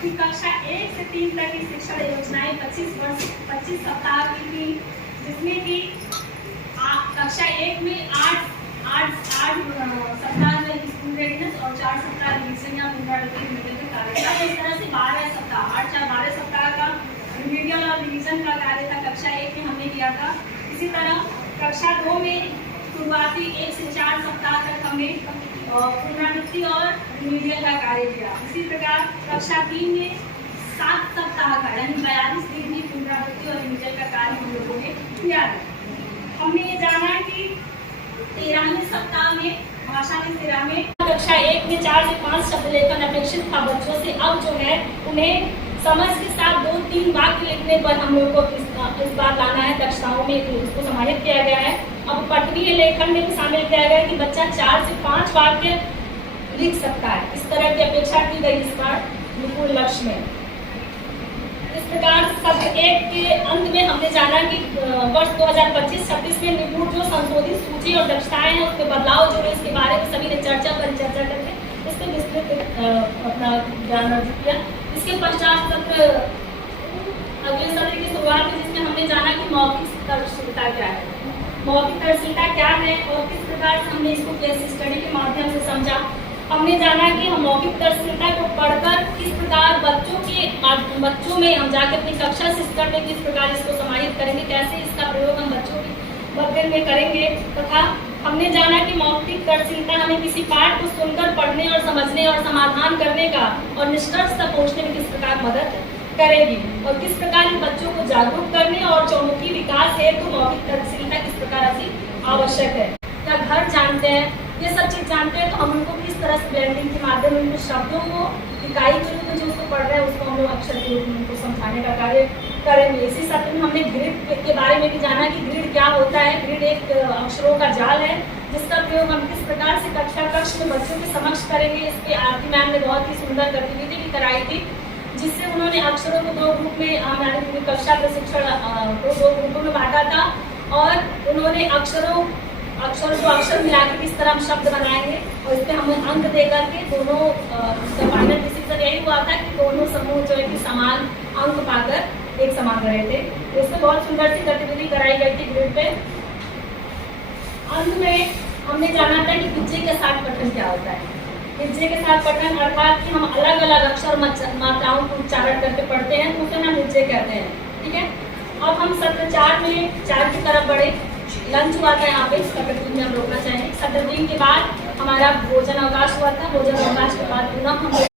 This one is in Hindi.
कि कक्षा 1 से 3 तक की शिक्षण योजनाएं 25 सप्ताह की थी, जिसमें कि कक्षा 1 में 8 सप्ताह में स्कूल रेडनेस और 4 सप्ताह रिवीजन या पुनरावृत्ति रिवीजन का कार्य था। इस तरह से 12 सप्ताह 12 सप्ताह का रिवीजन और रिवीजन का कार्य था कक्षा 1 में हमने किया था। इसी तरह कक्षा 2 में शुरुआती 1 से 4 सप्ताह तक हमने पुनरावृत्ति और रिवीजन का कार्य किया। इसी प्रकार कक्षा 3 में 7 सप्ताह का यानी 42 दिन की पुनरावृत्ति और रिवीजन का कार्य हम लोगों ने किया है। हमने ये जाना कि 13वें सप्ताह में भाषा में 13वें कक्षा 1 में 4 से 5 शब्द लेखन अपेक्षित था बच्चों से। अब जो है उन्हें समझ के साथ 2-3 वाक्य लिखने पर हम लोग को इस बार लाना है। दक्षताओं में इसको समाहित किया गया है। अब पठनीय लेखन में भी शामिल किया गया है कि बच्चा 4 से 5 वाक्य लिख सकता है। इस तरह की अपेक्षा की गई इस बार निपुण लक्ष्य में। इस प्रकार सत्र 1 के अंत में हमने जाना कि वर्ष 2025-26 में निपुण जो संशोधित सूची और दक्षताएं हैं उसमें बदलाव जो है इसके बारे में सभी ने परिचर्चा करके इस पर विस्तृत अपना ज्ञान अर्जित किया। इसके पश्चात सत्र अगले सत्र की शुरुआत में जिसमें हमने जाना कि मौखिक तर्कशीलता क्या है, मौखिक तर्कशीलता क्या है और किस प्रकार से हमने इसको केस स्टडी के माध्यम से समझा। हमने जाना कि हम मौखिक तर्कशीलता को पढ़कर किस प्रकार बच्चों में हम जाकर अपनी कक्षा से स्तर में किस प्रकार इसको समाहित करेंगे, कैसे इसका प्रयोग हम बच्चों के मध्य में करेंगे। तथा हमने जाना कि मौखिक तर्कशीलता हमें किसी पाठ को सुनकर पढ़ने और समझने और समाधान करने का और निष्कर्ष तक पहुँचने में किस प्रकार मदद करेगी और किस प्रकार बच्चों को जागरूक करने और चौमुखी विकास हेतु तो मौखिक तर्कशीलता किस प्रकार से आवश्यक है। क्या घर जानते हैं, ये सब चीज जानते हैं तो हम उनको किस तरह से ब्लेंडिंग के माध्यम में उनको शब्दों को इकाई के रूप में जो उसको पढ़ रहे हैं उसको हम लोग अक्षर के रूप में उनको समझाने का कार्य करेंगे। इसी सत्र में हमने ग्रिड के बारे में भी जाना कि ग्रिड क्या होता है। ग्रिड एक अक्षरों का जाल है जिसका प्रयोग हम किस प्रकार से कक्षा कक्ष में बच्चों के समक्ष करेंगे। इसके आरती मैम ने बहुत ही सुंदर गतिविधि भी कराई थी जिससे उन्होंने अक्षरों को 2 ग्रुप में हमारे पूरी कक्षा प्रशिक्षण को 2 ग्रुपों में बांटा था और उन्होंने अक्षर मिला के किस तरह हम शब्द बनाएंगे और इस पर हमें अंक दे करके दोनों फाइनल डिसीजन यही हुआ था कि दोनों समूह जो है कि समान अंक पाकर एक समान रहे थे। तो इसमें बहुत सुंदर सी गतिविधि कराई गई थी ग्रिड पे। अंत में हमने जाना था कि पिज्जे के साथ पठन क्या होता है। पिज्जे के साथ पठन अर्थात कि हम अलग अलग अक्षर मात्राओं को उच्चारण करके पढ़ते हैं तो उसे हम पिज्जे कहते हैं। ठीक है, अब हम सत्र 4 में 4 की तरफ बढ़े। लंच हुआ था यहाँ पे, सत्र 3 में हम रोकना चाहेंगे। सत्र 3 के बाद हमारा भोजन अवकाश हुआ था। भोजन अवकाश के बाद पुनः हम